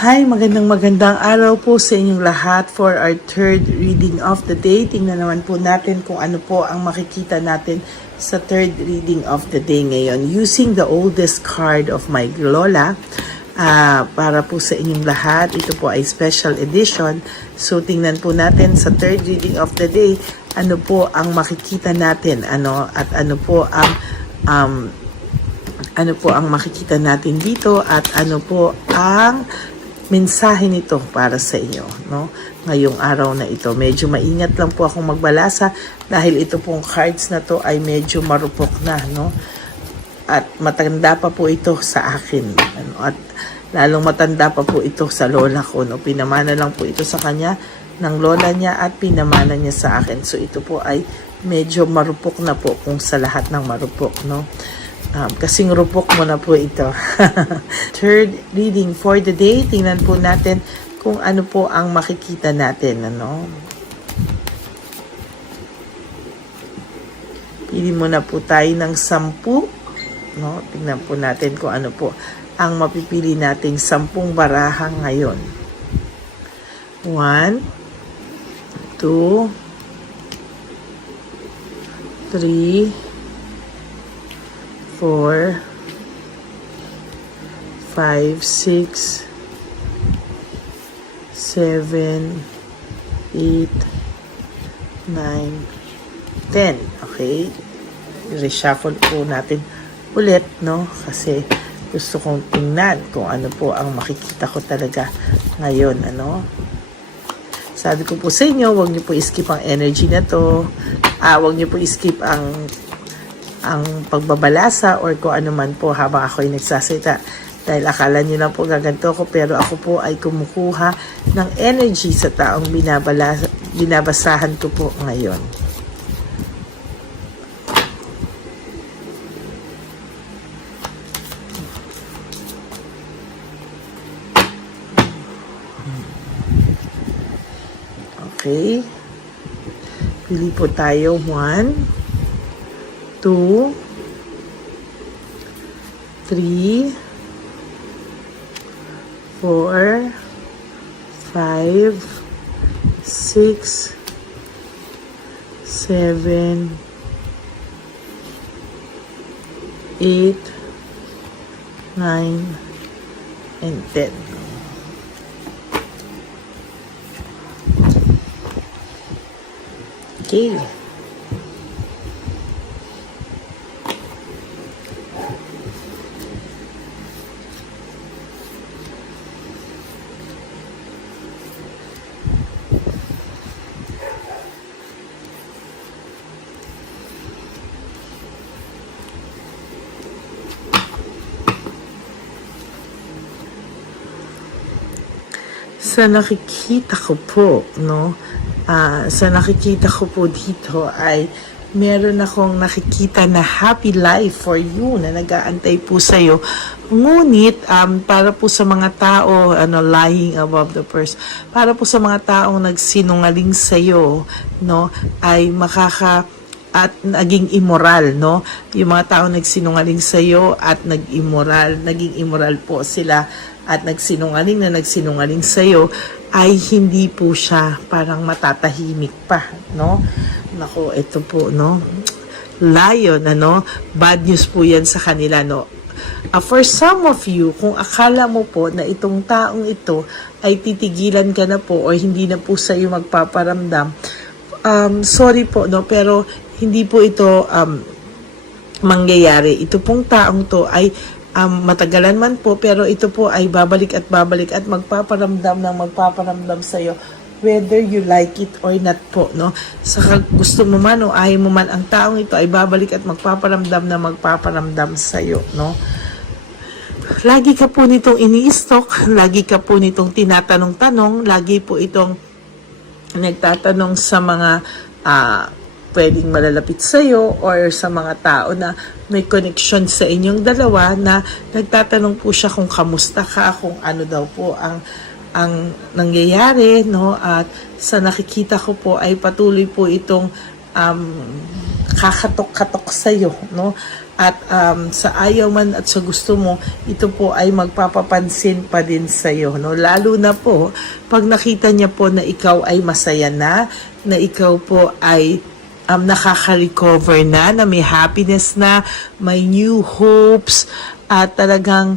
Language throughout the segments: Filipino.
Hi, magandang araw po sa inyong lahat for our third reading of the day. Tingnan naman po natin kung ano po ang makikita natin sa third reading of the day ngayon. Using the oldest card of my Lola, para po sa inyong lahat. Ito po ay special edition. So, tingnan po natin sa third reading of the day, ano po ang makikita natin, at ano po ang makikita natin dito at ano po ang mensahe nito para sa inyo, no? Ngayong araw na ito. Medyo maingat lang po akong magbalasa dahil ito pong cards na to ay medyo marupok na, no? At matanda pa po ito sa akin, at lalong matanda pa po ito sa lola ko, no? Pinamana lang po ito sa kanya ng lola niya at pinamana niya sa akin. So ito po ay medyo marupok na po kung sa lahat ng marupok, no? Kasing rupok mo na po ito. Third reading for the day. Tingnan po natin kung ano po ang makikita natin. Pili muna po tayo ng 10. No? Tingnan po natin kung ano po ang mapipili nating 10 baraha ngayon. 1, 2, 3, 4, 5, 6, 7, 8, 9, 10. Okay? Reshuffle po natin ulit, no? Kasi gusto kong tingnan kung ano po ang makikita ko talaga ngayon, Sabi ko po sa inyo, huwag niyo po i-skip ang energy na to. Huwag niyo po i-skip ang pagbabalasa or kung ano man po habang ako ay nagsasalita. Dahil akala nyo lang po gaganto ko, pero ako po ay kumukuha ng energy sa taong binabasahan ko po ngayon. Okay. Pili po tayo 1, 2, 3, 4, 5, 6, 7, 8, 9, and 10. Okay. Sa nakikita ko po, sa nakikita ko po dito ay meron akong nakikita na happy life for you na nag-aantay po sa'yo. Ngunit, para po sa mga tao, lying above the purse, para po sa mga taong nagsinungaling sa'yo, ay at naging immoral, Yung mga tao nagsinungaling sa iyo at naging immoral po sila at nagsinungaling sa iyo, ay hindi po siya parang matatahimik pa, Nako, ito po, Lion, bad news po 'yan sa kanila, For some of you, kung akala mo po na itong taong ito ay titigilan ka na po o hindi na po sa iyo magpaparamdam, sorry po, pero hindi po ito mangyayari. Ito pong taong to ay matagalan man po, pero ito po ay babalik at magpaparamdam sa iyo whether you like it or not po, Saka gusto mo man o ayaw mo man, ang taong ito ay babalik at magpaparamdam sa iyo, Lagi ka po nitong ini-stalk, lagi ka po nitong tinatanong-tanong, lagi po itong nagtatanong sa mga pwedeng malalapit sa iyo or sa mga tao na may connection sa inyong dalawa, na nagtatanong po siya kung kamusta ka, kung ano daw po ang nangyayari, At sa nakikita ko po ay patuloy po itong kakatok-katok sa iyo, at sa ayaw man at sa gusto mo, ito po ay magpapapansin pa din sa'yo, no? Lalo na po, pag nakita niya po na ikaw ay masaya na ikaw po ay nakaka-recover na may happiness na, may new hopes, at talagang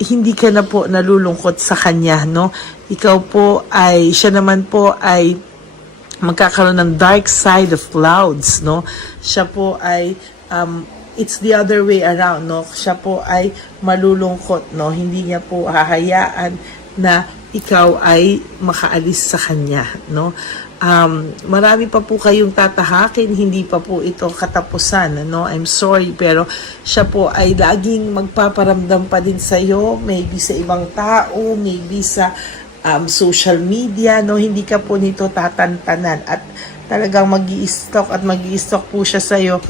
hindi ka na po nalulungkot sa kanya, no? Siya naman po ay magkakaroon ng dark side of clouds, no? Siya po ay it's the other way around, no? Siya po ay malulungkot, no? Hindi niya po hahayaan na ikaw ay makaalis sa kanya, no? Marami pa po kayong tatahakin, hindi pa po ito katapusan, no? I'm sorry, pero siya po ay laging magpaparamdam pa din sa'yo, maybe sa ibang tao, maybe sa social media, no? Hindi ka po nito tatantanan at talagang mag-i-stalk po siya sa'yo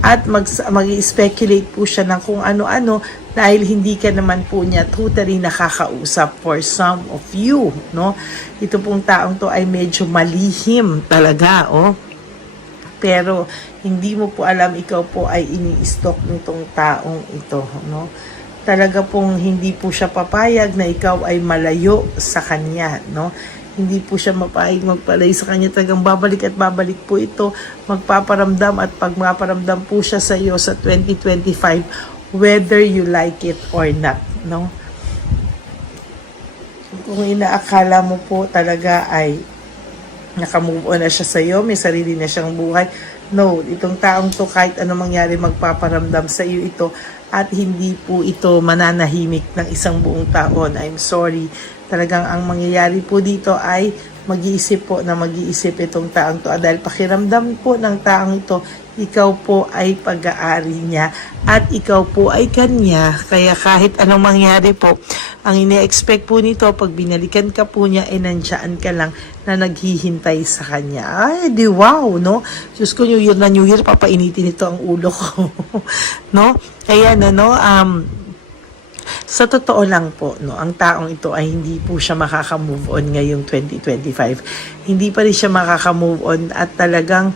at mag-i-speculate po siya ng kung ano-ano dahil hindi ka naman po niya totally nakakausap for some of you, no? Ito pong taong to ay medyo malihim talaga, oh. Pero hindi mo po alam, ikaw po ay ini-stalk nitong taong ito, no? Talaga pong hindi po siya papayag na ikaw ay malayo sa kanya, no? Hindi po siya mapayag magpalayo sa kanya. Talagang babalik at babalik po ito, magpaparamdam at pagpaparamdam po siya sa iyo sa 2025 whether you like it or not, no? Kung inaakala mo po talaga ay nakamove on na siya sa iyo, may sarili na siyang buhay, no, itong taong to kahit anong mangyari magpaparamdam sa iyo ito at hindi po ito mananahimik ng isang buong taon. I'm sorry. Talagang ang mangyayari po dito ay mag-iisip itong taong to. Dahil pakiramdam po ng taong ito, ikaw po ay pag-aari niya at ikaw po ay kanya. Kaya kahit anong mangyari po, ang ine-expect po nito, pag binalikan ka po niya, nandiyan ka lang na naghihintay sa kanya. Ay, di wow, no? Diyos ko, New Year na New Year, papainitin ito ang ulo ko. No? Kaya sa totoo lang po, no, ang taong ito ay hindi po siya makaka-move on ngayong 2025. Hindi pa rin siya makaka-move on at talagang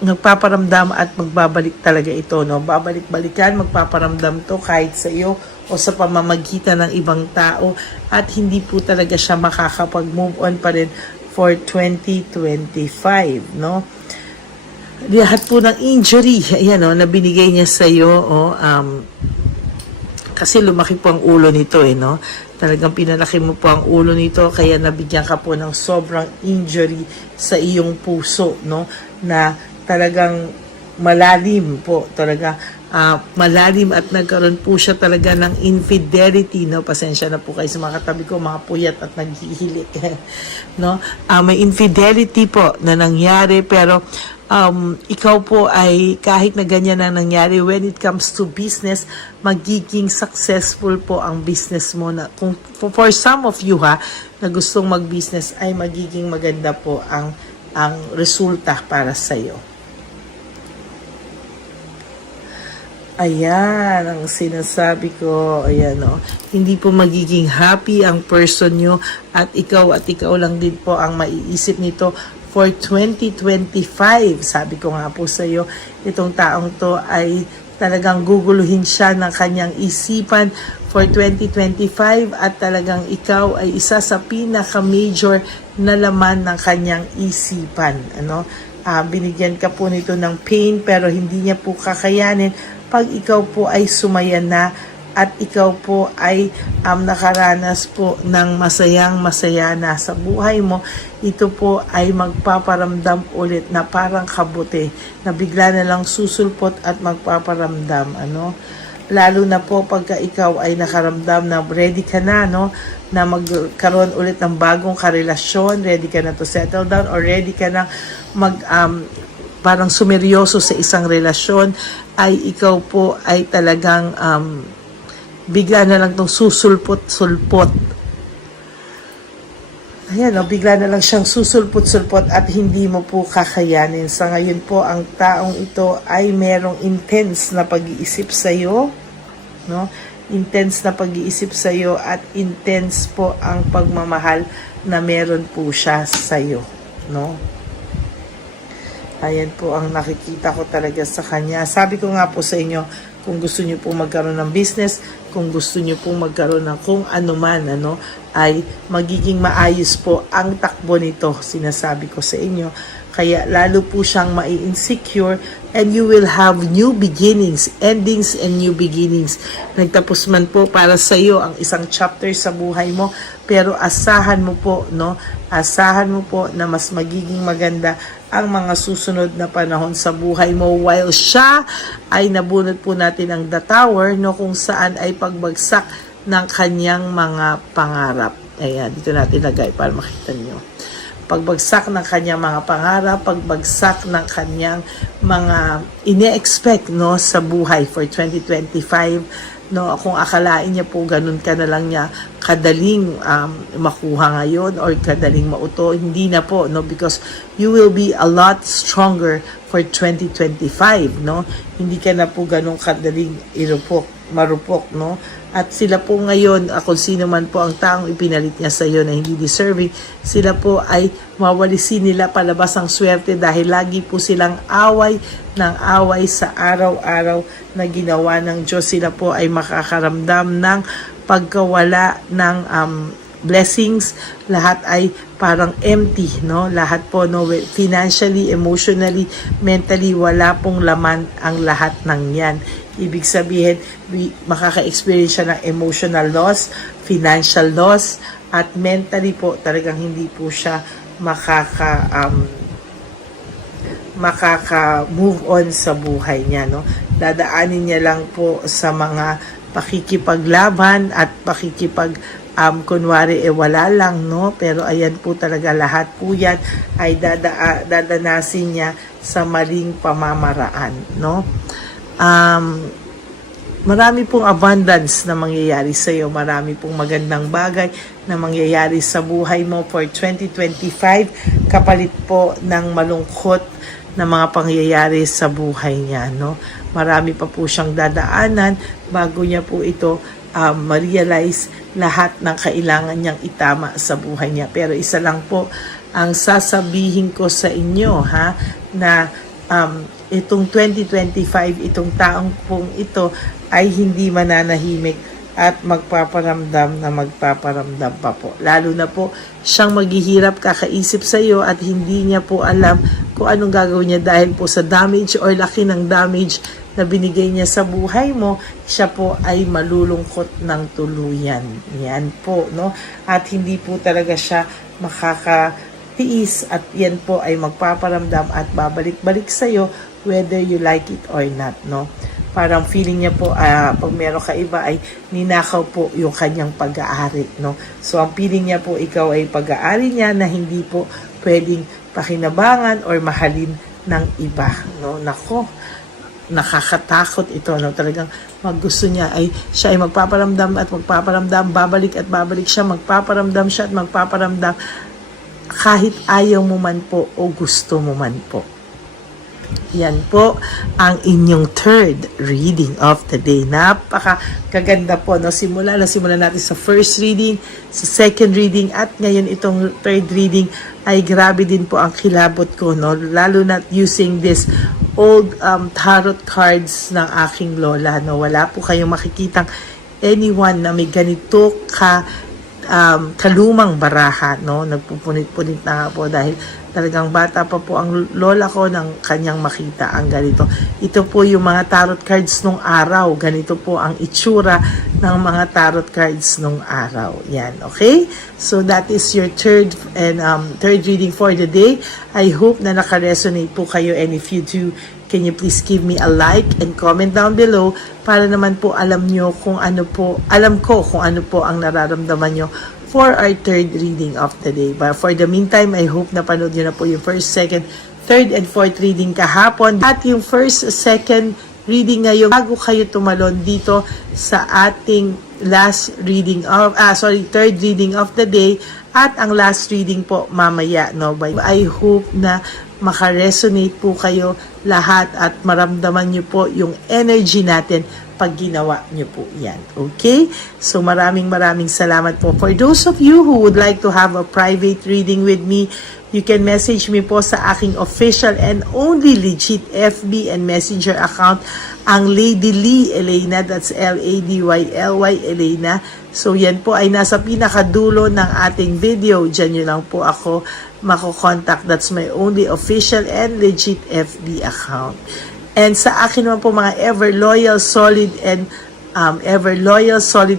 nagpaparamdam at magbabalik talaga ito, no? Babalik-balikan, magpaparamdam to kahit sa iyo o sa pamamagitan ng ibang tao at hindi po talaga siya makakapag-move on pa rin for 2025, no? Lahat po ng injury, ayan, no, na binigay niya sa iyo, kasi lumaki po ang ulo nito, no? Talagang pinalaki mo po ang ulo nito, kaya nabigyan ka po ng sobrang injury sa iyong puso, no? Na talagang malalim po, talaga malalim at nagkaroon po siya talaga ng infidelity, no? Pasensya na po kayo sa mga katabi ko, mga puyat at naghihilik, no? May infidelity po na nangyari, pero ikaw po ay kahit na ganyan na nangyari, when it comes to business, magiging successful po ang business mo. Na kung for some of you na gustong mag-business, ay magiging maganda po ang resulta para sa iyo. Ayan ang sinasabi ko. Ayan, no? Hindi po magiging happy ang person nyo at ikaw lang din po ang maiisip nito for 2025. Sabi ko nga po sa iyo, itong taong to ay talagang guguluhin siya ng kanyang isipan for 2025 at talagang ikaw ay isa sa pinaka-major na laman ng kanyang isipan. Ano? Binigyan ka po nito ng pain pero hindi niya po kakayanin pag ikaw po ay sumaya na at ikaw po ay nakaranas po ng masaya na sa buhay mo. Ito po ay magpaparamdam ulit na parang kabuti na bigla na lang susulpot at magpaparamdam, ano? Lalo na po pagka ikaw ay nakaramdam na ready ka na, no, na magkaroon ulit ng bagong karelasyon, ready ka na to settle down or ready ka na parang sumeryoso sa isang relasyon, ay ikaw po ay talagang bigla na lang itong susulpot-sulpot. Ayan, no, bigla na lang siyang susulpot-sulpot at hindi mo po kakayanin. Sa ngayon po, ang taong ito ay merong intense na pag-iisip sa iyo, no? Intense na pag-iisip sa iyo at intense po ang pagmamahal na meron po siya sa iyo, no? Ayan po ang nakikita ko talaga sa kanya. Sabi ko nga po sa inyo, kung gusto niyo po magkaroon ng business, kung gusto niyo po magkaroon ng kung ano man, ay magiging maayos po ang takbo nito, sinasabi ko sa inyo. Kaya lalo po siyang mai-insecure and you will have new beginnings, endings and new beginnings. Nagtapos man po para sa iyo ang isang chapter sa buhay mo, pero asahan mo po, asahan mo po na mas magiging maganda ang mga susunod na panahon sa buhay mo, while siya ay nabunot po natin ang The Tower, kung saan ay pagbagsak ng kanyang mga pangarap. Ayan, dito natin lagay para makita niyo. Pagbagsak ng kanyang mga pangarap, pagbagsak ng kanyang mga ine-expect sa buhay for 2025. Kung akalain niya po ganun ka na lang niya kadaling makuha ngayon or kadaling mauto, hindi na po, because you will be a lot stronger for 2025, hindi ka na po ganun kadaling marupok, at sila po ngayon, kung sino man po ang taong ipinalit niya sa iyo na hindi deserving, sila po ay mawalisin nila palabas ang swerte dahil lagi po silang away ng away sa araw-araw na ginawa ng Diyos. Sila po ay makakaramdam ng pagkawala ng blessings. Lahat ay parang empty, lahat po, financially, emotionally, mentally, wala pong laman ang lahat ng yan. Ibig sabihin, makaka-experience siya ng emotional loss, financial loss, at mentally po, talagang hindi po siya makaka-move on sa buhay niya. Dadaanin niya lang po sa mga pakikipaglaban at kunwari wala lang, pero ayan po talaga, lahat po yan ay dadanasin niya sa maling pamamaraan, marami pong abundance na mangyayari sa iyo, marami pong magandang bagay na mangyayari sa buhay mo for 2025, kapalit po ng malungkot na mga pangyayari sa buhay niya, marami pa po siyang dadaanan bago niya po ito ma-realize lahat ng kailangan niyang itama sa buhay niya. Pero isa lang po ang sasabihin ko sa inyo, na itong 2025, itong taong pong ito ay hindi mananahimik at magpaparamdam pa po. Lalo na po siyang maghihirap kakaisip sa iyo at hindi niya po alam kung anong gagawin niya dahil po sa damage or laki ng damage na binigay niya sa buhay mo, siya po ay malulungkot ng tuluyan. Yan po, At hindi po talaga siya makakatiis at yan po ay magpaparamdam at babalik-balik sa iyo whether you like it or not, Parang feeling niya po, pag meron ka iba ay ninakaw po yung kanyang pag-aari, So, ang feeling niya po, ikaw ay pag-aari niya na hindi po pwedeng pakinabangan or mahalin ng iba, Nako, nakakatakot ito, Talagang gusto niya ay siya ay magpaparamdam at magpaparamdam, babalik at babalik siya, magpaparamdam siya at magpaparamdam kahit ayaw mo man po o gusto mo man po. Yan po ang inyong third reading of the day. Napakaganda po, Simulan natin sa first reading, sa second reading, at ngayon itong third reading ay grabe din po ang kilabot ko, Lalo na using this old tarot cards ng aking lola, Wala po kayong makikitang anyone na may ganito kalumang baraha, Nagpupunit-punit na nga po dahil talagang bata pa po ang lola ko ng kanyang makita ang ganito. Ito po yung mga tarot cards nung araw. Ganito po ang itsura ng mga tarot cards nung araw. Yan, okay? So that is your third reading for the day. I hope na naka-resonate po kayo, and if you do, can you please give me a like and comment down below para naman po alam ko kung ano po ang nararamdaman nyo for our third reading of the day. But for the meantime, I hope napanood nyo na po yung first, second, third, and fourth reading kahapon. At yung first, second reading ngayon, bago kayo tumalon dito sa ating third reading of the day, at ang last reading po mamaya, I hope na maka-resonate po kayo lahat at maramdaman nyo po yung energy natin pag ginawa nyo po yan. Okay? So maraming salamat po. For those of you who would like to have a private reading with me, you can message me po sa aking official and only legit FB and Messenger account, ang Lady Lee Elena, that's Ladyly Elena. So yan po ay nasa pinakadulo ng ating video. Diyan nyo lang po ako mako-contact. That's my only official and legit FB account. And sa akin naman po mga ever loyal, solid,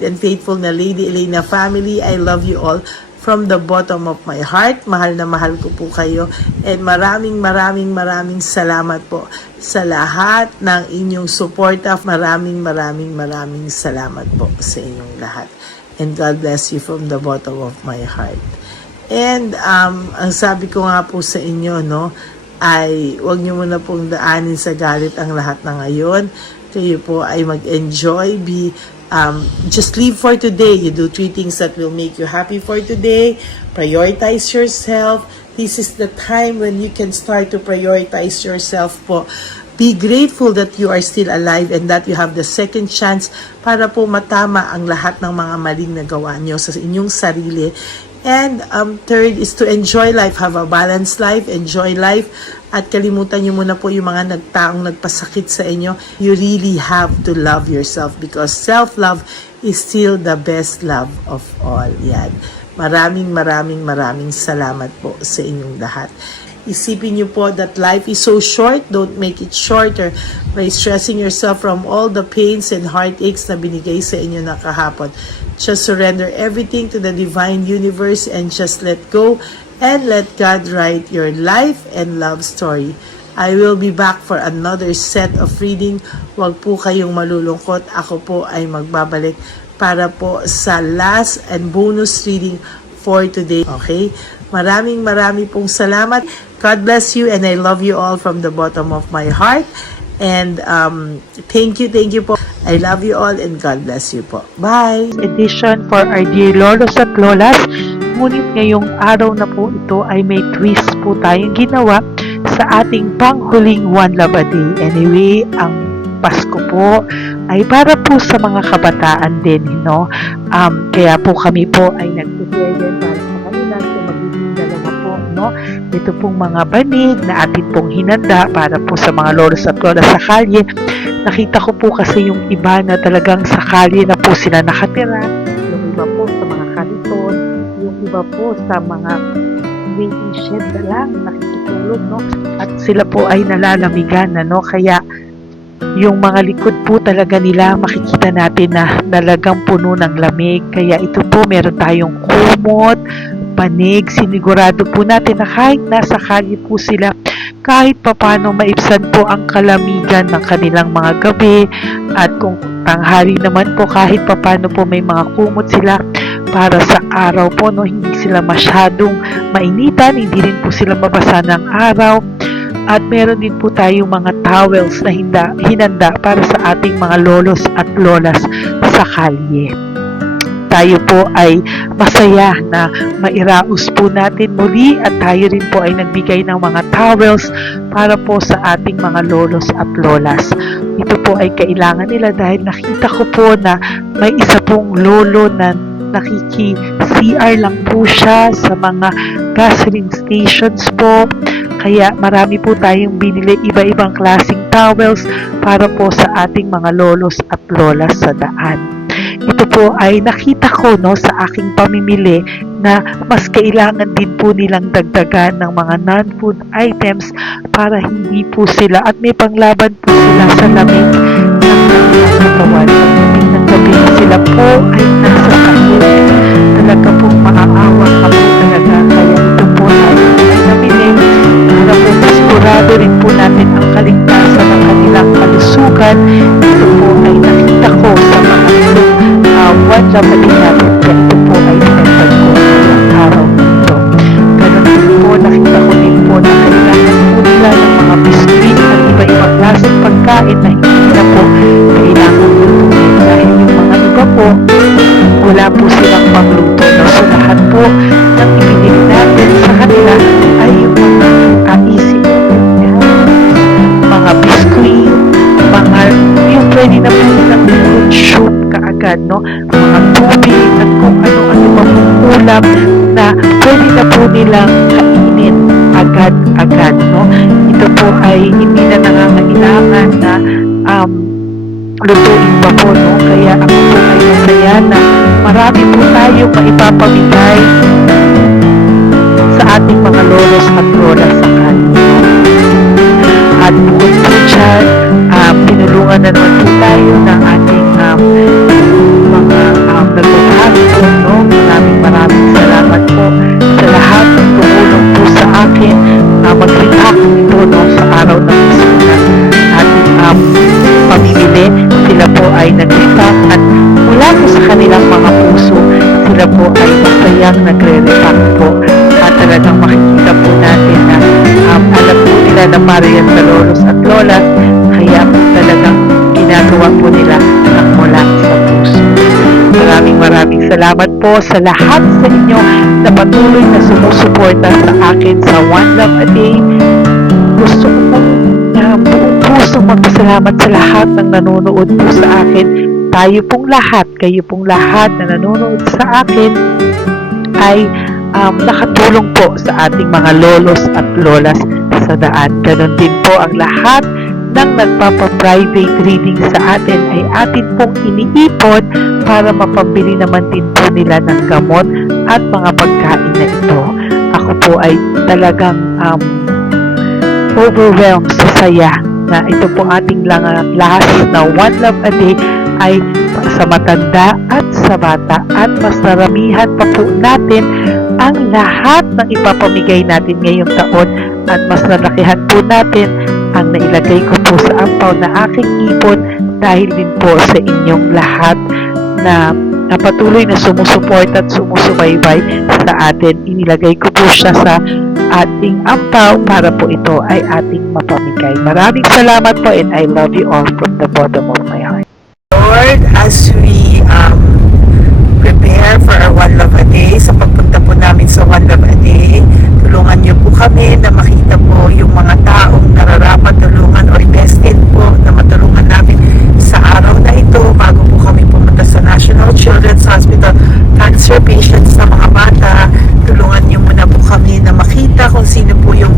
and faithful na Lady Elena family, I love you all from the bottom of my heart. Mahal na mahal ko po kayo. And maraming salamat po sa lahat ng inyong suporta. Maraming salamat po sa inyong lahat. And God bless you from the bottom of my heart. And ang sabi ko nga po sa inyo, no, ay huwag nyo muna pong daanin sa galit ang lahat na ngayon. Kayo po ay mag-enjoy, just live for today. You do 3 things that will make you happy for today. Prioritize yourself. This is the time when you can start to prioritize yourself po. Be grateful that you are still alive and that you have the second chance para po matama ang lahat ng mga maling nagawa nyo sa inyong sarili. And third is to enjoy life, have a balanced life, enjoy life, at kalimutan nyo muna po yung mga nagtaong nagpasakit sa inyo. You really have to love yourself because self-love is still the best love of all. Yan. Maraming salamat po sa inyong lahat. Isipin nyo po that life is so short, don't make it shorter by stressing yourself from all the pains and heartaches na binigay sa inyo na kahapon. Just surrender everything to the divine universe and just let go and let God write your life and love story. I will be back for another set of reading. Huwag po kayong malulungkot. Ako po ay magbabalik para po sa last and bonus reading for today. Okay? Maraming pong salamat. God bless you and I love you all from the bottom of my heart. And thank you po. I love you all and God bless you po. Bye! Edition for our dear lolos at lolas. Ngunit ngayong araw na po ito ay may twist po tayong ginawa sa ating panghuling One Love a Day. Anyway, ang Pasko po ay para po sa mga kabataan din, no? Kaya po kami po ay nag-prepare din para sa kanila sa magiging dalawa po, no? Ito pong mga banig na atin pong hinanda para po sa mga lolos at lolas sa kalye. Nakita ko po kasi yung iba na talagang sa kalye na po sila nakatira, yung iba po sa mga kariton, yung iba po sa mga waiting shed na lang nakikitulog, no? At sila po ay nalalamigan na, no? Kaya yung mga likod po talaga nila makikita natin na talagang puno ng lamig. Kaya ito po meron tayong kumot, panig, sinigurado po natin na kahit nasa kalye po sila, kahit papano maibsan po ang kalamigan ng kanilang mga gabi. At kung tanghali naman po, kahit papano po may mga kumot sila para sa araw po, no, hindi sila masyadong mainitan, hindi rin po sila mabasa ng araw. At meron din po tayong mga towels na hinanda para sa ating mga lolos at lolas sa kalye. Tayo po ay masaya na mairaos po natin muli at tayo rin po ay nagbigay ng mga towels para po sa ating mga lolos at lolas. Ito po ay kailangan nila dahil nakita ko po na may isa pong lolo na nakiki-CR lang po siya sa mga gasoline stations po. Kaya marami po tayong binili iba-ibang klaseng towels para po sa ating mga lolos at lolas sa daan. Ito po ay nakita ko, no, sa aking pamimili na mas kailangan din po nilang dagdagan ng mga non-food items para hindi po sila at may panglaban po sila sa lamig ng katawan. Pagdating ng gabi sila po ay nasa sakit. Talaga pong maaawa ka po talaga. Kaya ito po ay namili para po sigurado rin po natin ang kaligtasan ng kanilang kalusugan. Ito po ay nakita ko sa mga One Love a Day natin. Kaya ito po ay pinagpag ko ng araw nito. Ganun din po, nakita ko din po na kailangan po nila ng mga biskuit at iba-ibang klaseng pagkain na hindi na po kailangan lutuin. Dahil yung mga iba po, wala po silang pangluto. No? So lahat po ng ibinili natin sa kanila ay yung mga easy mga biskuit, mga yung pwede na po nilang ulam na pwede na po nilang kainin agad-agad, no? Ito po ay hindi na nangangailangan na lutuin pa po, no? Kaya ako po ay masaya na marami po tayo maipapamigay sa ating mga lolos at lola sa kanila. At bukod po dyan, tinulungan na naman po tayo ng ating mga nagbabahagi po, no? Maraming salamat po sa lahat ng tumulong po sa akin mag-react ito, no, sa araw ng mismo na ating pamimili. Sila po ay nag-react at mula po sa kanilang mga puso, sila po ay masayang nagre-react po at talagang makikita po natin na alam po nila na para yan sa lolos at lolas, kaya po talagang ginagawa po nila ng mula sa puso. Maraming salamat po sa lahat sa inyo na patuloy na sumusuporta sa akin sa One Love a Day. Gusto ko po buong puso magpasalamat sa lahat ng nanonood po sa akin. Tayo pong lahat, kayo pong lahat na nanonood sa akin ay nakatulong po sa ating mga lolos at lolas sa daan. Ganon din po ang lahat ng nagpapa-private reading sa atin ay atin pong iniipon para mapambili naman din po nila ng gamot at mga pagkain na ito. Ako po ay talagang overwhelmed sa saya na ito po ating last na One Love a Day ay sa matanda at sa bata at mas naramihan pa po natin ang lahat ng ipapamigay natin ngayong taon at mas nalakihan po natin ang nailagay ko po sa ampaw na aking ipon dahil din po sa inyong lahat na patuloy na sumusuporta at sumusubaybay sa atin. Inilagay ko po siya sa ating ampaw para po ito ay ating mapamigay. Maraming salamat po and I love you all from the bottom of my heart. Lord, as we prepare for our One Love a Day, sa pagpunta po namin sa One Love a Day, tulungan niyo po kami na makita po yung mga taong nararapat tulungan or destined po na matulungan namin sa araw na ito bago po kami pumunta sa National Children's Hospital cancer patients sa mga bata. Tulungan niyo muna po kami na makita kung sino po yung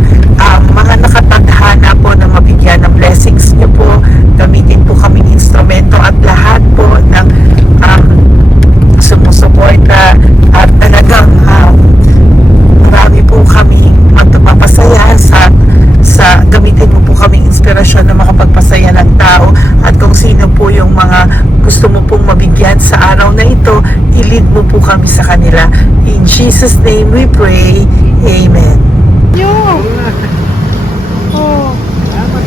mga nakatadhana po na mabigyan ng blessings niyo po. Gamitin po kaming instrumento at lahat po ng sumusuporta at talagang marami po kami magpapasaya sa gamitin mo po kaming inspirasyon na makapagpasaya ng tao at kung sino po yung mga gusto mo pong mabigyan sa araw na ito, i-lead mo po kami sa kanila. In Jesus' name we pray. Amen. Oh,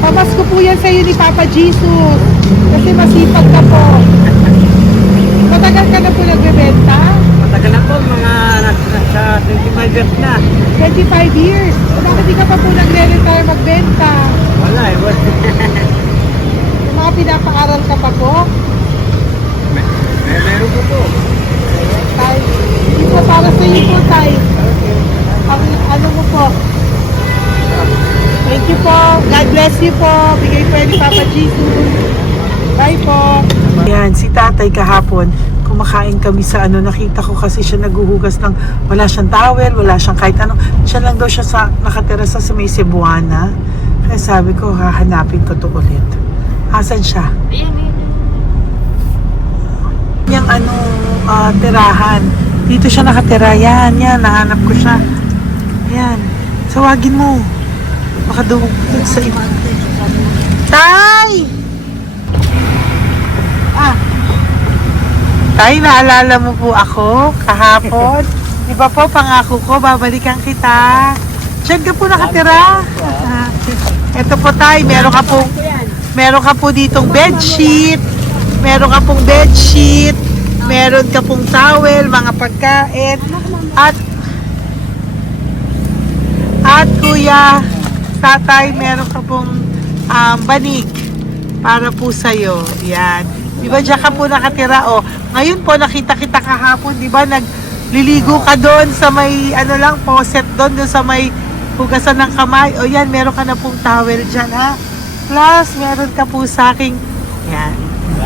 pamasko po yan sa'yo ni Papa Jesus. Kasi masipag ka po. Matagal ka na po nagbebenta? Matagal na po, mga nasa 25 years na. 25 years. Bakit di ka pa po nagre-retire magbenta? Wala eh, wala. Yung mga pinapaaral ka pa po? Meron po po. Tay, hindi po para sa iyo po, Tay. Ang ano mo po? Thank you po. God bless you po. Bigay po yan ni Papa Jesus. Bye po. Yan, si tatay kahapon, kumakain kami sa nakita ko kasi siya naguhugas ng, wala siyang towel, wala siyang kahit ano. Siya lang daw siya nakatira sa may Cebuana. Kaya sabi ko, hahanapin ko to ulit. Asan siya? Yung tirahan. Dito siya nakatira. Yan, nahanap ko siya. Yan. Tawagin mo. Baka doon sa iba. Tay! Tay, naalala mo po ako kahapon? Di ba po, pangako ko, babalikan kita. Diyan ka po nakatira. Ito po, Tay, meron ka po ditong bedsheet. Meron ka pong bedsheet. Meron ka pong towel, mga pagkain. At kuya, tatay, meron ka pong banig para po sa'yo. Yan. Di ba diyan ka po nakatira? O, ngayon po nakita kita kahapon, di ba? Nagliligo ka doon sa may, faucet doon sa may hugasan ng kamay. O yan, meron ka na pong towel dyan, ha? Plus, meron ka po sa aking, yan.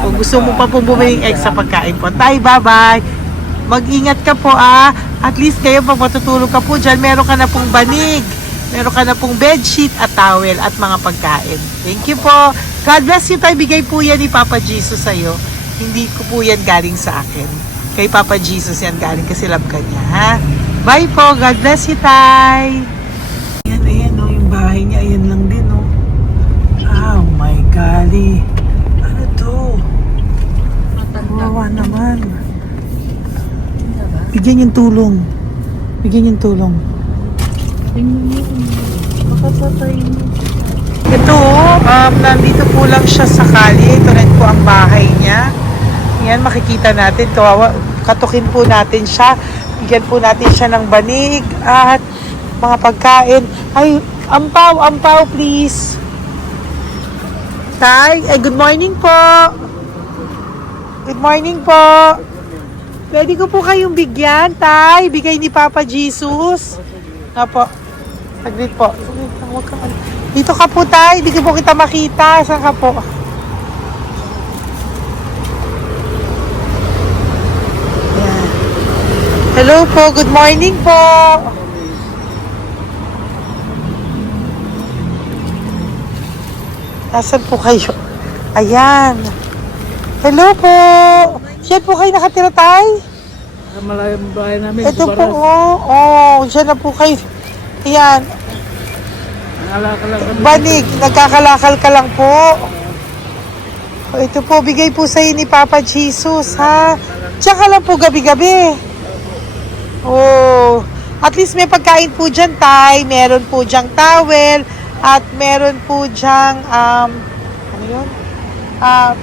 Kung gusto mo pa pong bumili extra pagkain po. Tay, bye-bye. Mag-ingat ka po At least kayo pag matutulog ka po dyan, meron ka na pong banig. Meron ka na pong bedsheet at towel at mga pagkain. Thank you po. God bless you tayo. Bigay po yan ni Papa Jesus sa'yo. Hindi ko po yan galing sa akin. Kay Papa Jesus yan galing kasi love ka niya, ha? Bye po. God bless you, tay. Ayan, yung bahay niya. Ayan lang din, Oh my golly. Ano to? Wawa naman. Bigyan yung tulong. Bigyan yung tulong. Ito, nandito po lang siya sa kalye. Ito rin po ang bahay niya. Yan, makikita natin. Kawawa, katukin po natin siya. Bigyan po natin siya ng banig at mga pagkain. Ay, ampaw, please. Tay, good morning po. Good morning po. Pwede ko po kayong bigyan, tay. Bigay ni Papa Jesus. Apo. Saglit po. Saglit lang, huwag ka. Dito ka po, tay. Hindi ko po kita makita. Saan ka po? Ayan. Hello po. Good morning po. Nasaan po kayo? Ayan. Hello po. Diyan po kayo nakatira, tay? Malayang bahay namin. Ito po, diyan na po kayo. Ayan. Banig, nagkakalakal ka lang po. Ito po, bigay po sa'yo ni Papa Jesus, ha? Diyan ka lang po gabi-gabi. At least may pagkain po dyan, tay. Meron po dyang towel. At meron po dyang, ano yun?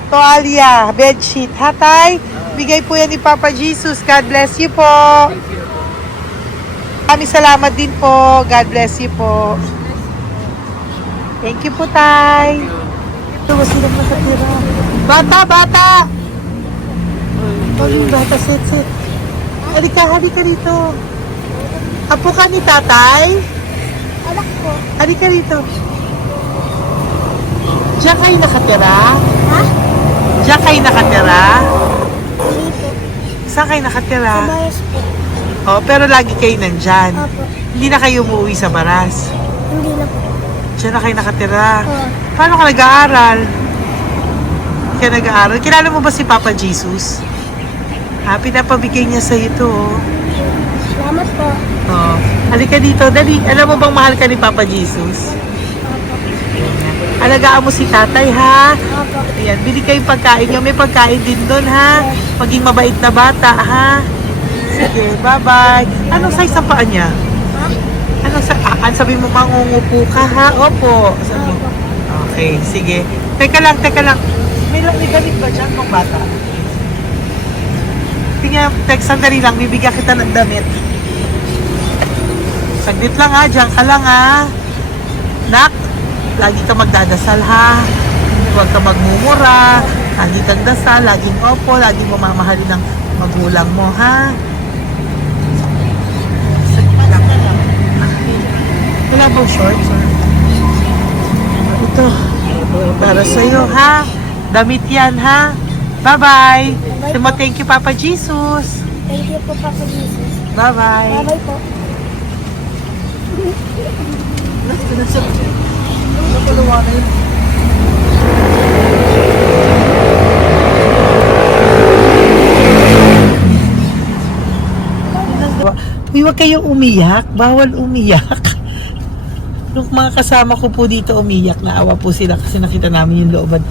Toalya, bedsheet, ha, tay? Bigay po yan ni Papa Jesus. God bless you po. Maraming salamat din po. God bless you po. Thank you po, tay. Ito, silang nakatira. Bata! Bata, sit. Halika rito. Apo ka ni tatay? Anak ko. Halika rito. Diyan kayo nakatira? Ha? Diyan kayo nakatira? Dito. Saan kayo nakatira? Mayos po. Pero lagi kayo nandyan. Opo. Hindi na kayo umuwi sa Baras. Hindi na po. Diyan na kayo nakatira. Oo. Paano ka nag-aaral? Hindi ka nag-aaral? Kilala mo ba si Papa Jesus? Pinapabigay niya sa'yo ito, Salamat po. Halika dito, dali. Alam mo bang mahal ka ni Papa Jesus? Alagaan mo si tatay, ha? Opo. Ayan, bili kayong pagkain nyo. May pagkain din doon, ha? Maging mabait na bata, ha? Sige, bye-bye. Anong size ang paa niya? Sabi mo, mangungupo ka, ha? Opo. Sabi mo. Okay, sige. Teka lang. May gamit ba dyan ng bata? Tingnan, sandali lang. Bibigyan kita ng damit. Saglit lang, ha? Diyan ka lang, ha? Nak, lagi ka magdadasal, ha? Huwag ka magmumura. Lagi kang dasal, laging opo, laging mamamahalin ng magulang mo, ha? Saglit lang. Wala bang shorts? Ito. Para sa'yo, ha? Damit yan, ha? Bye-bye. Sabi mo, thank you, Papa Jesus. Thank you po, Papa Jesus. Bye-bye. Bye-bye po. Uy, huwag kayong umiyak. Bawal umiyak. Yung mga kasama ko po dito umiyak, naawa po sila kasi nakita namin yung looban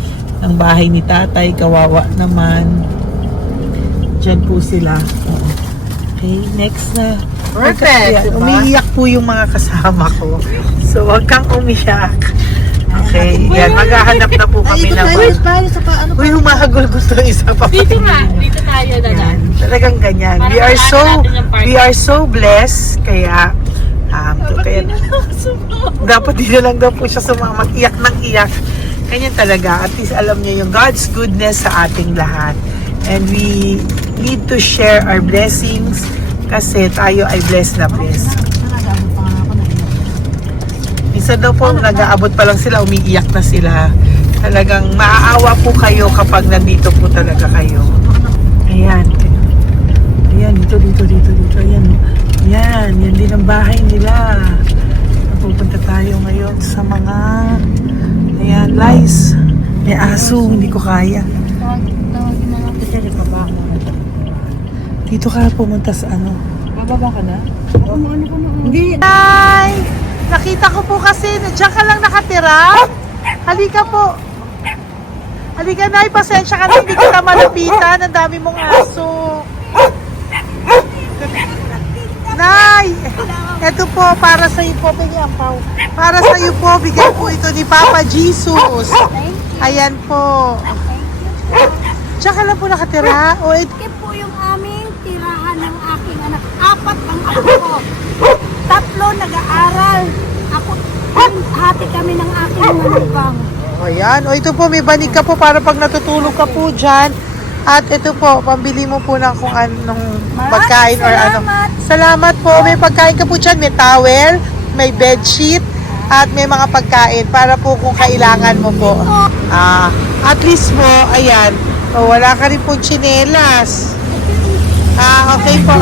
ng bahay ni tatay. Kawawa naman. Diyan po sila. Okay, next na. Perfect, diba? Umiiyak po yung mga kasama ko. So, huwag kang umiyak. Okay, yan. Maghahanap na po kami ng... Uy, humahagol gusto isa pa. Dito tayo na lang. Talagang ganyan. Para We are so blessed. Kaya, dapat di na lang daw po siya sumama. Iyak ng iyak. Ganyan talaga. At least alam niyo yung God's goodness sa ating lahat. And we need to share our blessings kasi tayo ay blessed na blessed. Minsan daw po, nag-aabot pa lang sila, umiiyak na sila. Talagang maaawa po kayo kapag nandito po talaga kayo. Ayan. Ayan, dito. Ayan, yan din ang bahay nila. Pupunta tayo ngayon sa mga, ayan, lice. May aso, hindi ko kaya. Tawagin na lang po siya, baba mo. Dito ka pumunta sa ano? Bababa ka na? Hindi. Hi! Nakita ko po kasi, diyan ka lang nakatira. Halika po. Halika, Nay, pasensya ka na, hindi kita malapitan. Ang dami mong aso. Nay, eto po, para sa iyo po, bigyan po. Para sa iyo po, bigay po ito ni Papa Jesus. Ayan po. Diyan ka lang po nakatira. O, Ito po yung aming tirahan ng aking anak. 4 ang anak ko. 3 nag-aaral. Ako, hati kami ng aking manugang. ayan. O, ito po, may banig ka po para pag natutulog ka po dyan. At ito po, pambili mo po ng kung anong pagkain or ano. Salamat po. May pagkain ka po dyan. May towel, may bedsheet, at may mga pagkain para po kung kailangan mo po. At least po, ayan. O, wala ka rin po tsinelas. Okay po.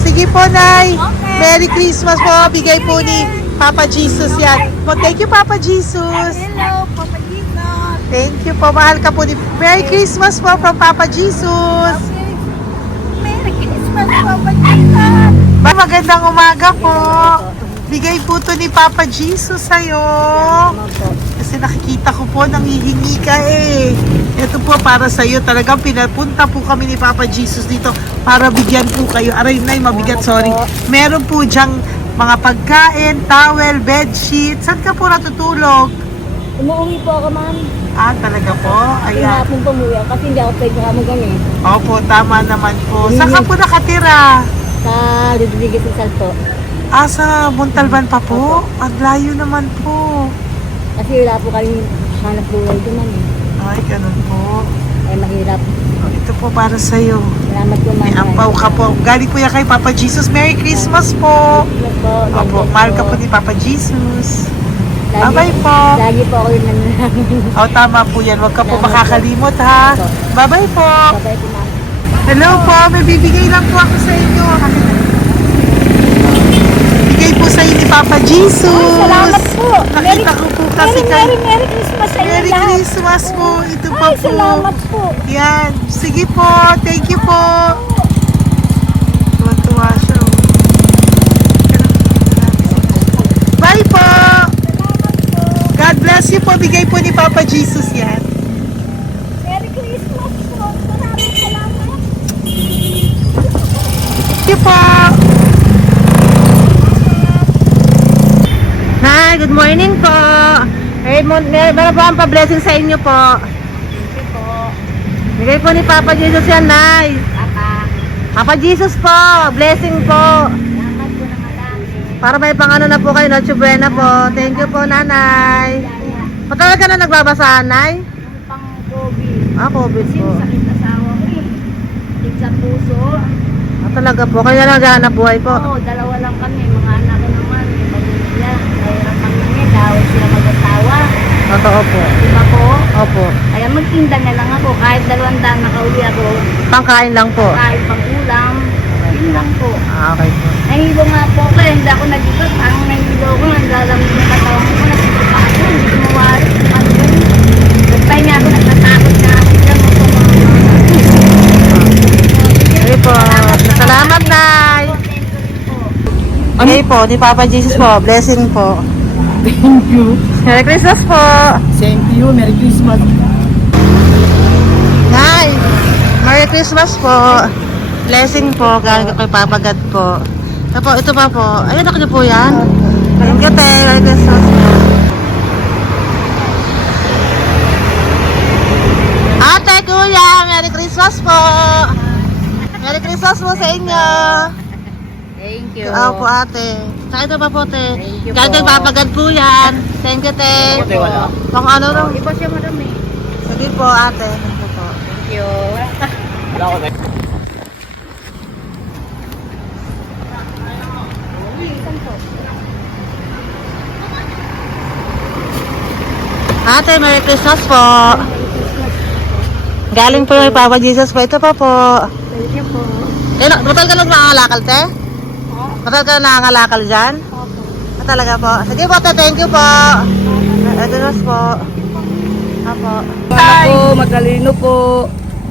Sige po, Nay. Merry Christmas po. Bigay po ni Papa Jesus yan. Thank you, Papa Jesus. Hello, Papa Jesus. Thank you po. Mahal ka po ni... Merry Christmas po from Papa Jesus. Merry Christmas, Papa Jesus. Magandang umaga po. Bigay po to ni Papa Jesus sa'yo. Kasi nakikita ko po, nangihingi ka eh. Ito po para sa'yo. Talagang pinapunta po kami ni Papa Jesus dito para bigyan po kayo. Aray, Nay, mabigat, sorry. Meron po dyang mga pagkain, towel, bedsheet. Saan ka po natutulog? Umuwi po ako, ma'am. Talaga po? Ayan. Hinapon po umuwi ako kasi hindi ako pwede kamagan eh. Opo, tama naman po. Saan ka po nakatira? Sa Rodriguez Rizal po. Sa Montalban pa po? Ang layo naman po. Kasi wala po kami hanap buhay doon, ma'am eh. Ay, ganun po. Mahirap. Ito po para sa'yo. Salamat po, ma'am. May ampaw ka po. Galing po yan kay Papa Jesus. Merry Christmas po. Opo, mahal ka po ni Papa Jesus. Bye-bye po. Lagi po ako yung nananangin. Tama po yan. Huwag ka po makakalimot, ha. Bye-bye po. Bye-bye po, ma'am. Hello po. May bibigay lang po ako sa inyo. Bigay po sa inyo ni Papa Jesus. Salamat po. Nakita ko po kasi kayo. Merry Christmas sa inyo Merry lahat. Christmas po. Ito pa Ay, po. salamat po. Yan. Sige po. Thank you po. Tuwa-tuwa siya. Bye po. God bless you po. Bigay po ni Papa Jesus yan. Merry Christmas po. Maraming salamat. Thank you po. Hi, good morning po. Meron po ang pa-blessing sa inyo po. Thank you po. Bigay po ni Papa Jesus yan, Nay. Papa Jesus po, blessing po. Salamat po ng marami. Para may pang ano na po kayo, Noche Buena po. Thank you po, Nanay. Matagal ka na nagbabasahan, Nay? Yung pang-COVID. COVID Kasi po. sakit asawa ko eh. Sakit sa puso. Talaga po, kaya naghahanap buhay po. Oo, 2 lang kami. Mga anak ko naman. May pamilya. Mayroon kami niya. Dawit sila mag-asawa. Totoo po. Diba po? Opo. Kaya magtinda na lang ako. Kahit 200 nakauwi ako. Pangkain lang po. Kahit pang-ulam. Yun lang po. Okay po. Nahilo nga po ako eh. Hindi ako nag-ibat. Parang nahilo ko. Naglalamig na katawan ko. Nagsipa ako. Hindi ko mawari. Ano yun? Nagpahinga ako. Nagtatakot na ako. Diyan ako Okay po. Salamat, Nay. Okay po, ni Papa Jesus po. Blessing po. Thank you. Merry Christmas po. Same to you. Merry Christmas. Nay, Merry Christmas po. Blessing po, galing kay Papa God po. Ito pa po. Ayun, ako na po yan. Thank you, te. Merry Christmas po. Ate, kuya, Merry Christmas po. Merry Christmas po sa inyo. Thank you. Po, ate. Saka ito pa po, te. Thank you Galing kay po. Papa God po yan. Thank you, te. Ate, wala. Pang ano rin. Iba siya marami. Sige po, ate. Thank you po. Thank you. Wala ko na. Ate, Merry Christmas po. Galing po kay Papa Jesus po. Ito pa po. Thank you po. Matagal ka lang nangangalakal, te? Matagal ka lang nangangalakal dyan? Talaga po. Sige po, te. Thank you po. Adonos po. Apo. Anak po, matalino po.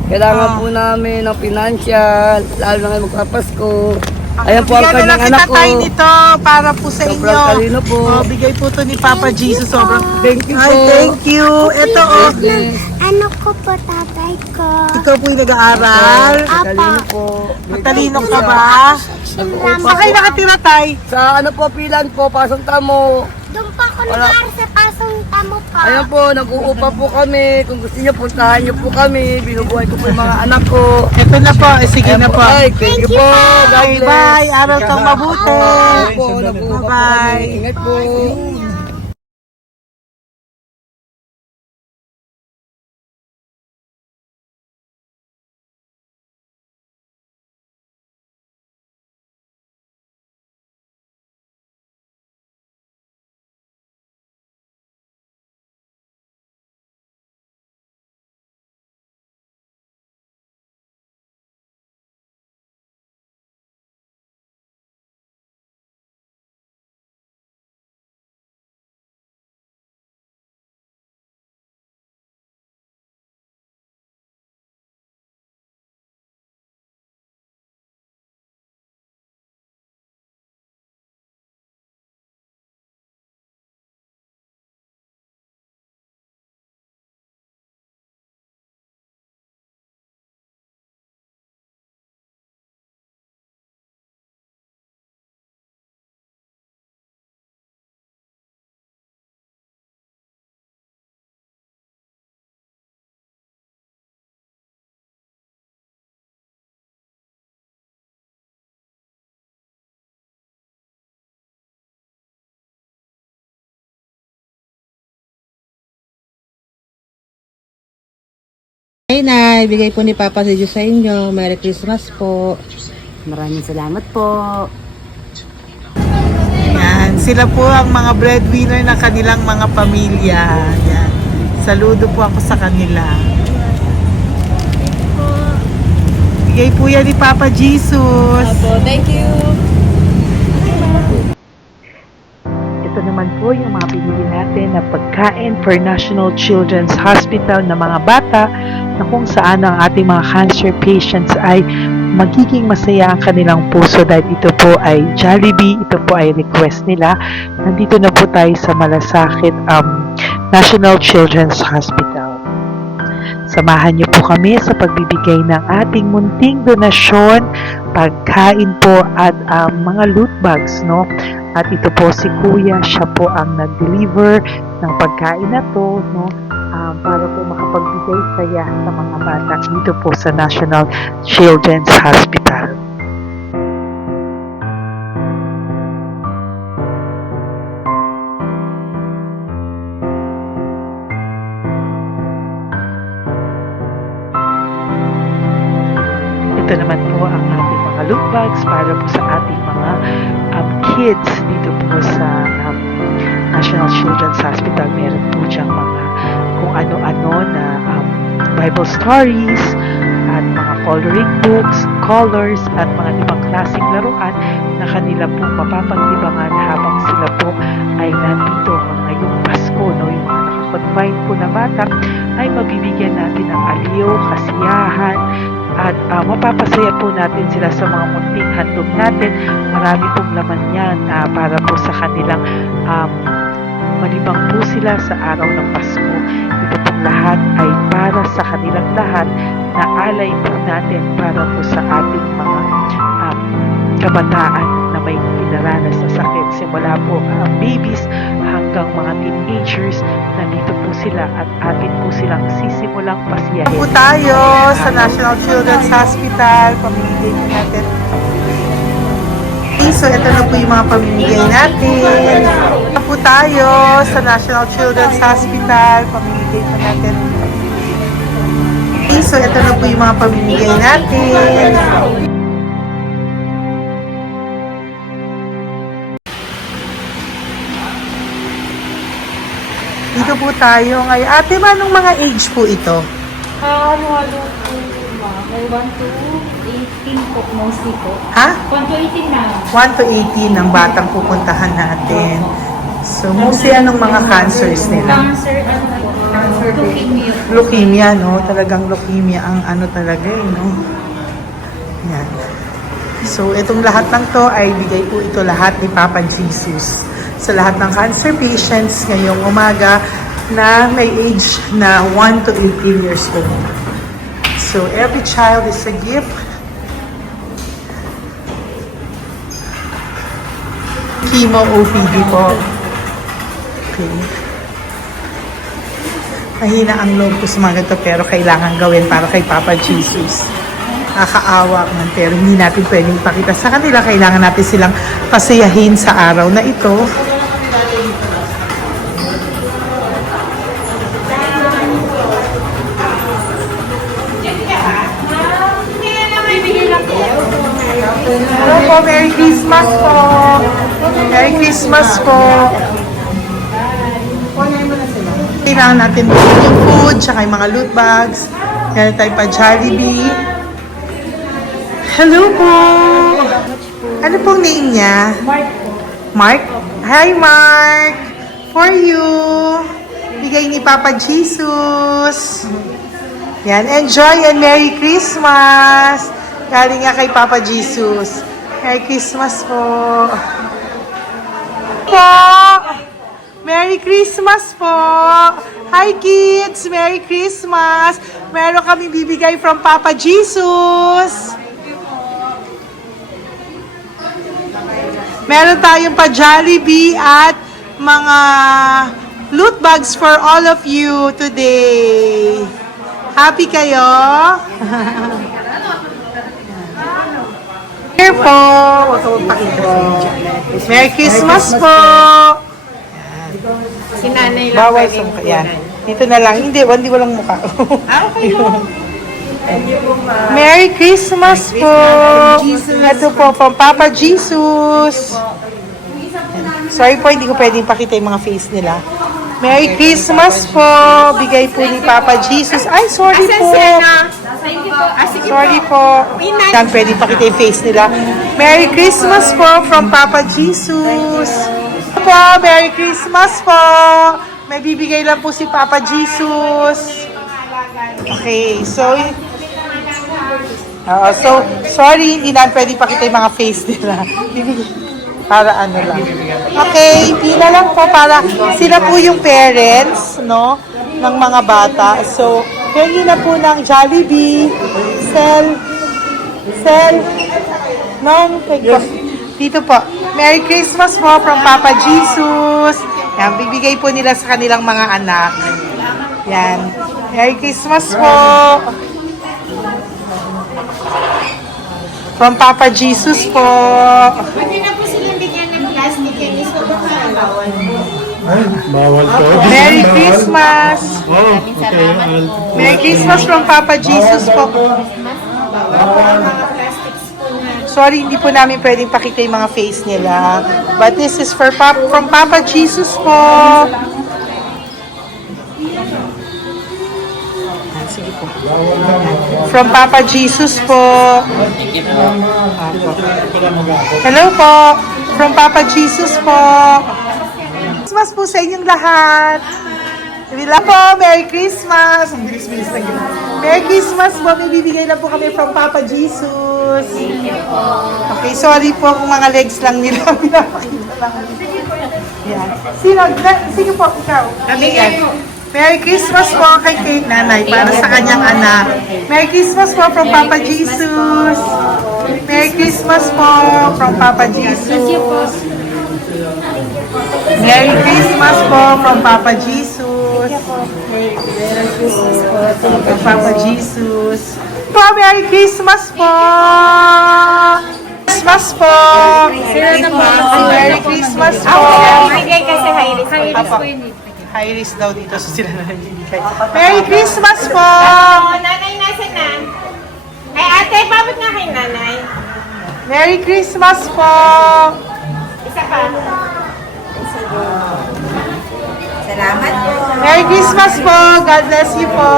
Kailangan po namin ng financial, lalo na ngayon magpapasko. Ayan po ang Bigyan na kanyang lang anak kita ko. tayo nito para po sa Sobrang inyo. talino po. Oh, bigay po to ni Papa Jesus. Sobrang Thank you Ay, po. thank you. Ito oh. Ano ko po tatay ko? Ikaw po yung nag-aaral. Matalino po. Matalino ka ba? Saan kayo nakatira, tay? Sa ano po, pilan po, pasong tamo. Doon pa ako nag-aaral sa pasong tamo pa. Ayan po, nag-uupa po kami. Kung gusto niyo, puntahan niyo po kami. Binubuhay ko po yung mga anak ko. Ito na po. Sige Ayan na po. Ay, thank you po. God Bye, bless. bye. Aral kang mabuti. Ayan po, nag-uupa po Bye-bye. kami. Ingat po. Hey, Nay. Bigay po ni Papa si Diyos sa inyo. Merry Christmas po. Maraming salamat po. Yan. Sila po ang mga breadwinner ng kanilang mga pamilya. Yan. Saludo po ako sa kanila. Bigay po yan ni Papa Jesus. Thank you. Ito naman po yung mga pinili natin na pagkain for National Children's Hospital na mga bata na kung saan ang ating mga cancer patients ay magiging masaya ang kanilang puso dahil ito po ay Jollibee, ito po ay request nila. Nandito na po tayo sa Malasakit National Children's Hospital. Samahan niyo po kami sa pagbibigay ng ating munting donasyon, pagkain po at mga loot bags, no? At ito po si Kuya, siya po ang nag-deliver ng pagkain na to, no? Para po makapagbigay saya sa mga bata dito po sa National Children's Hospital. Ito naman po ang ating mga loot bags para po sa ating mga kids dito po sa National Children's Hospital. Meron po diyang mga kung ano-ano na Bible stories at mga coloring books, colors at mga ibang klaseng laruan na kanila po mapapagdibangan habang sila po ay nandito ngayong Pasko, no? Yung mga nakakonfine po na bata ay mabibigyan natin ng aliw, kasiyahan at mapapasaya po natin sila sa mga munting handog natin. Marami pong laman yan para po sa kanilang malibang po sila sa araw ng Pasko. Ito pong lahat ay para sa kanilang lahat na alay po natin para po sa ating mga kabataan na may pinaranas na sakit. Simula po babies hanggang mga teenagers, nandito po sila at atin po silang sisimulang pasiyahin. Po tayo sa National Children's Hospital. Pamimigay po natin. So, ito na po yung mga pamimigay natin. Ito po tayo sa National Children's Hospital. Pamimigay po natin. So, ito na po yung mga pamimigay natin. Dito po tayo ngayon. Ate, anong mga age po ito? Halo-halo po, ma'am. May 1 to 18 po, mostly po. Ha? 1 to 18 na. 1 to 18 ang batang pupuntahan natin. So, mostly anong mga cancers nila? Cancer, ano po? Cancer leukemia. Leukemia, no? Talagang leukemia ang ano talaga eh, no? Yan. So, itong lahat ng to ay bigay po ito lahat ni Papa Jesus sa lahat ng cancer patients ngayong umaga na may age na 1 to 18 years old. So, every child is a gift. Chemo OPD po. Okay. Mahina ang loob ko sa mga ganito pero kailangan gawin para kay Papa Jesus. Nakakaawa man pero hindi natin pwedeng ipakita sa kanila. Kailangan natin silang pasayahin sa araw na ito. Hello po, Merry Christmas po! Merry Christmas po! Kailangan natin bilhin yung food, tsaka yung mga loot bags. Meron tayo pa Jollibee. Hello po! Ano pong name niya? Mark po. Mark? Hi, Mark! For you! Bigay ni Papa Jesus! Yan, enjoy and Merry Christmas! Galing nga kay Papa Jesus. Merry Christmas po! Po! Merry Christmas po! Hi kids! Merry Christmas! Meron kami bibigay from Papa Jesus! Meron tayong pa Jollibee at mga loot bags for all of you today. Happy kayo? Here po. Merry Christmas po. Si nanay lang Bawal sa mukha. Yan. Dito na lang. Hindi walang mukha. Okay po. Merry Christmas po. Ito po, from Papa Jesus. Sorry po, hindi ko pwedeng pakita yung mga face nila. Merry Christmas po. Bigay po ni Papa Jesus. Ay, sorry po. Sorry po. Yan, pwedeng pakita yung face nila. Merry Christmas po from Papa Jesus. Po, Merry Christmas po. May bibigay lang po si Papa Jesus. Okay, so sorry, hindi na pwede pakita yung mga face nila. Para ano lang. Okay, pila lang po para sila po yung parents, no, ng mga bata. So, hingi na po ng Jollibee, dito po. Merry Christmas po from Papa Jesus. Yan, bibigay po nila sa kanilang mga anak. Yan. Merry Christmas po. From Papa Jesus po. Pwede na po silang bigyan ng plastic and isko baka bawal po. Bawal po. Merry Christmas. Oh, okay. Merry Christmas from Papa Jesus po. Mga plastics po na. Sorry, hindi po namin pwedeng pakita yung mga face nila. But this is for from Papa Jesus po. Sige po. From Papa Jesus po. Hello po. From Papa Jesus po. Christmas po sa inyong lahat. Hello po. Merry Christmas. Ang bilis-bilis na yun. Merry Christmas po. May bibigay na po kami from Papa Jesus. Okay, sorry po kung mga legs lang nila. Pinapakita lang. Yan. Sige po, ikaw. Nabigyan po. Merry Christmas po kay nanay para sa kanyang anak. Merry Christmas po from Papa Jesus. Merry Christmas po from Papa Jesus. Merry Christmas po from Papa Jesus. From Papa Jesus. Po, Merry Christmas po. Christmas po. Merry Christmas po. Bigay kasi high-risk. High-risk po yun. High risk daw dito so sila na nagbibigay. Merry Christmas po! Nanay, nasa na? Ay, ate, pabot nga kay nanay. Merry Christmas po! Isa pa. Salamat po. Merry Christmas po! God bless you po!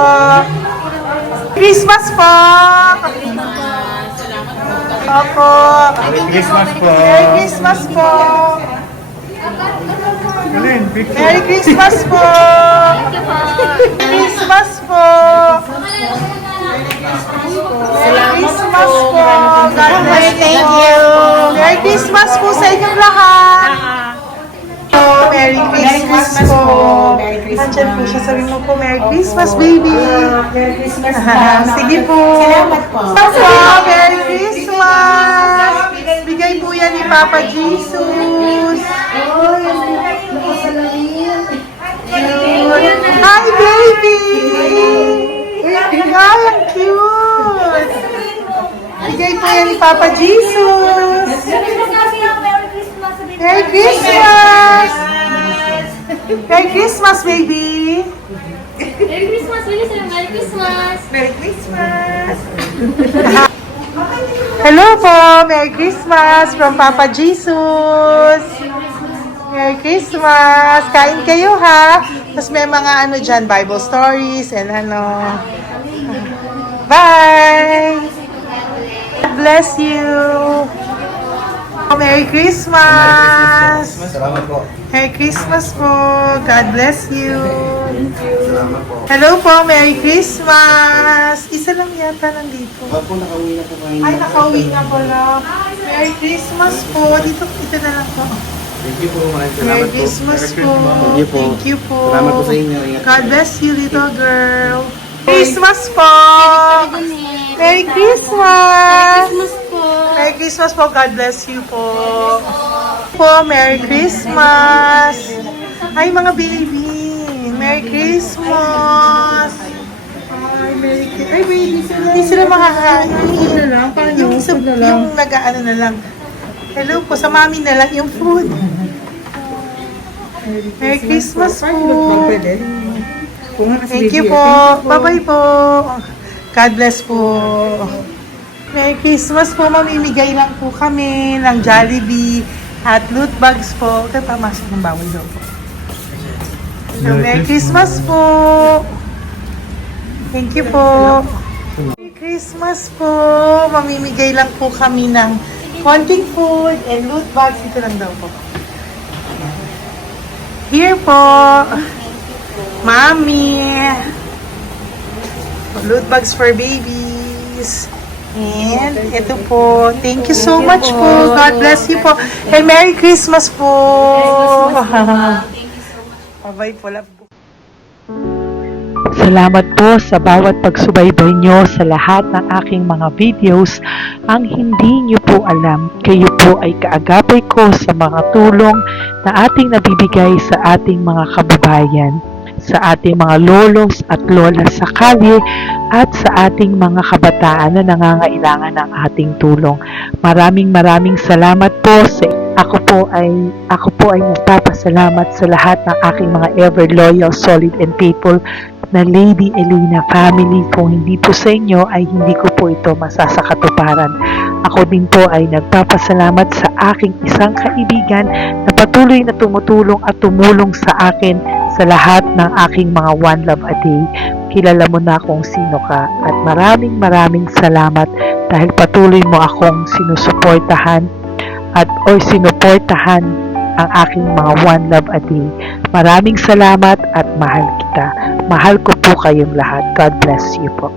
Christmas po! Opo. Merry Christmas po. Merry Christmas po! Alin, picture. Merry Christmas po! Christmas po! Merry Christmas po! God bless Thank you. Merry Christmas po sa inyong lahat! Merry Christmas po! Nandyan po siya. Sabi mo po, Merry Christmas, baby! Merry Christmas sige po! Salamat po! Merry Christmas! Bigay po yan ni Papa Jesus! Hi, baby! Ay, ang cute! Bigay po yan ni Papa Jesus! Merry Christmas! Merry Christmas, baby! Merry Christmas! Merry Christmas! Merry Christmas! Hello po! Merry Christmas from Papa Jesus! Merry Christmas! Kain kayo ha! Tapos may mga ano dyan, Bible stories and ano. Bye! God bless you! Merry Christmas! Salamat po. Merry Christmas po! God bless you! Hello po! Merry Christmas! Isa lang yata nandito. Opo, nakauwi na po kayo. Ay, nakauwi na pala. Merry Christmas po! Dito na lang po. Thank you po. Maraming salamat Merry po. Christmas Merry po! Thank you po. Thank you po! Salamat po sa inyo. Ingat God bless you, little girl! Christmas po! Merry Christmas! Merry Christmas po! God bless you po! Merry Christmas! Ay, mga baby! Merry Christmas! Ay, Merry Christmas! Ay, baby sila! Hindi sila makakain. Yung nag-ano na lang. Hello po, sa mami na lang yung food. Merry Christmas po! Thank you po. Bye-bye po. God bless po. Merry Christmas po. Mamimigay lang po kami ng Jollibee at loot bags po. Kaya pamasok ng bawal daw po. So, Merry Christmas po. Thank you po. Merry Christmas po. Mamimigay lang po kami ng konting food and loot bags. Ito lang daw po. Here po. Mommy! Loot bags for babies. And ito po. Thank you so much po. God bless you po. And Merry Christmas po. Bye-bye po. Love po. Salamat po sa bawat pagsubaybay nyo sa lahat ng aking mga videos. Ang hindi nyo po alam, kayo po ay kaagapay ko sa mga tulong na ating nabibigay sa ating mga kababayan, sa ating mga lolos at lola sa kalye, at sa ating mga kabataan na nangangailangan ng ating tulong. Maraming salamat po sa ako po ay nagpapasalamat sa lahat ng aking mga ever loyal, solid and faithful na Lady Elena family. Kung hindi po sa inyo ay hindi ko po ito masasakatuparan. Ako din po ay nagpapasalamat sa aking isang kaibigan na patuloy na tumutulong at tumulong sa akin sa lahat ng aking mga One Love a Day. Kilala mo na kung sino ka at maraming salamat dahil patuloy mo akong sinusuportahan o sinuportahan ang aking mga One Love a Day. Maraming salamat at mahal kita. Mahal ko po kayong lahat. God bless you po.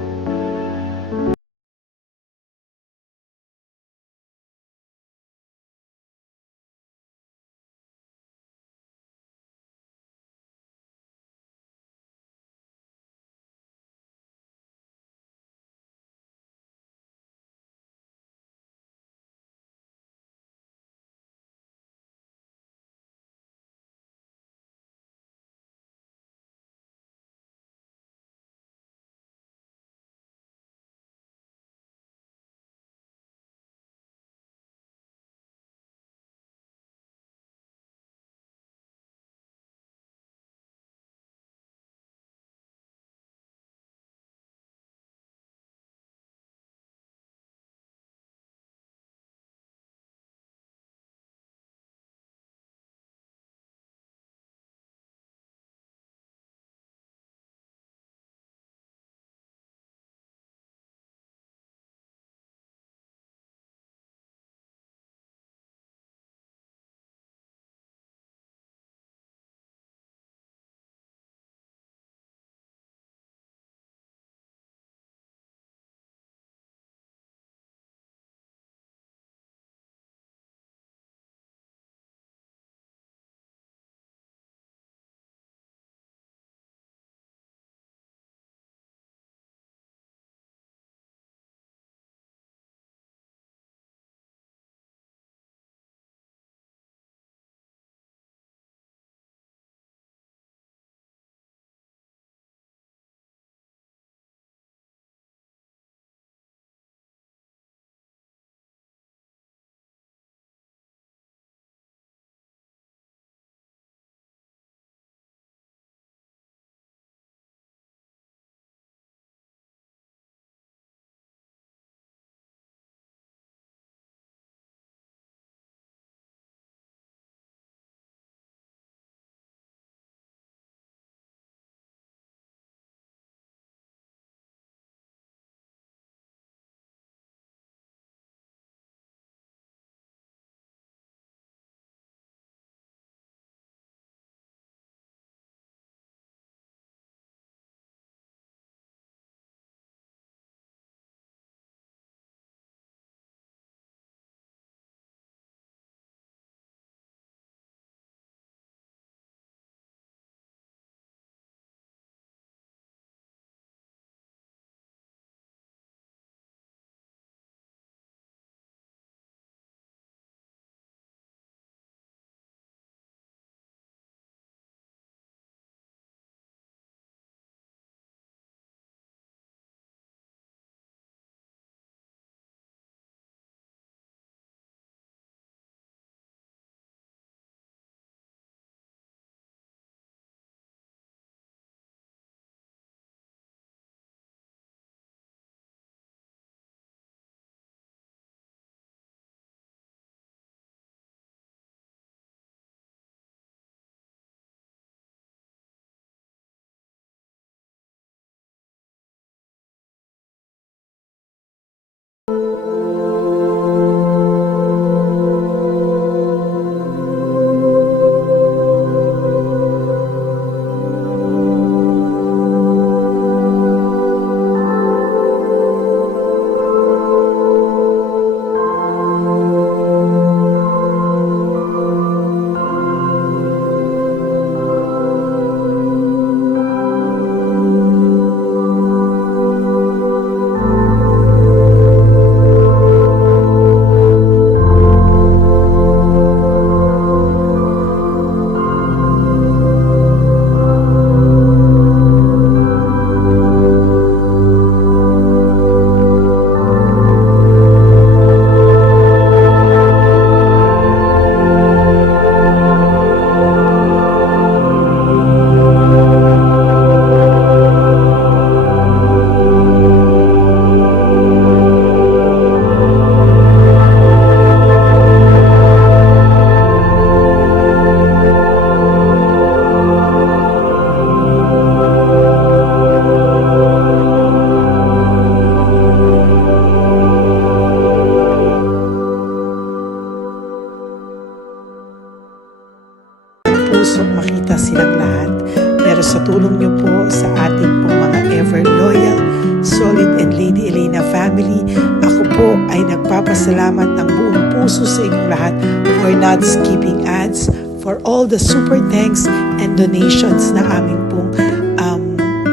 puso makita silang lahat. Pero sa tulong niyo po sa ating pong mga ever loyal, solid and Lady Elena family, ako po ay nagpapasalamat ng buong puso sa inyong lahat for not skipping ads, for all the super thanks and donations na aming pong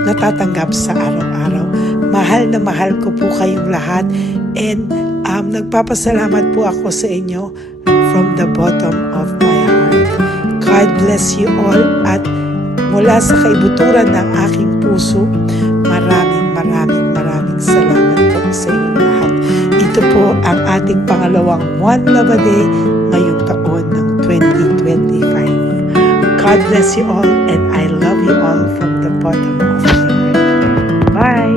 natatanggap sa araw-araw. Mahal na mahal ko po kayong lahat and nagpapasalamat po ako sa inyo from the bottom of my heart. God bless you all at mula sa kaibuturan ng aking puso, maraming salamat po sa inyong lahat. Ito po ang ating pangalawang One Love a Day ngayong taon ng 2025. God bless you all and I love you all from the bottom of my heart. Bye!